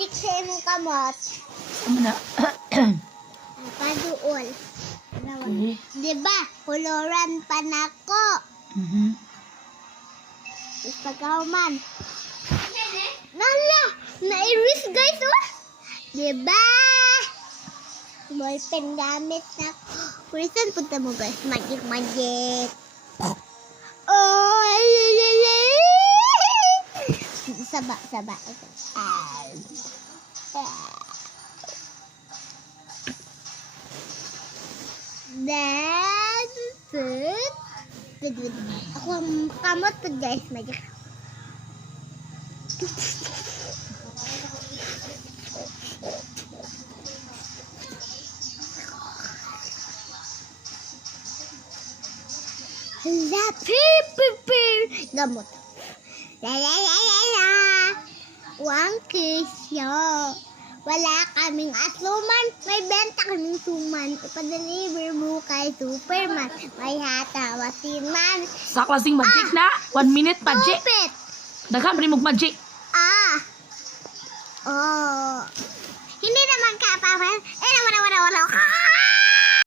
magic sa imong kamot. Ano na? Paduol. Okay. Diba? Koloran pa nako. Tapos pagkahuman. Nala! Na-erase guys, oh! Diba? Ballpen gamit na. Kurisan punta mo guys. Magic, magic. Oh! Saba, saba. That's it. Ako ang kamot to guys. Magic. Hala, gamot. La la la la la. One kisyo. Wala kaming atluman. May benta kaming suman. Ipadeliver mo kay Superman. May hatawasin man. Sa klaseng magic na. 1 minute magic. Stupid. Daghan rin mong magic. Oh. Hindi naman kapapan. Wala.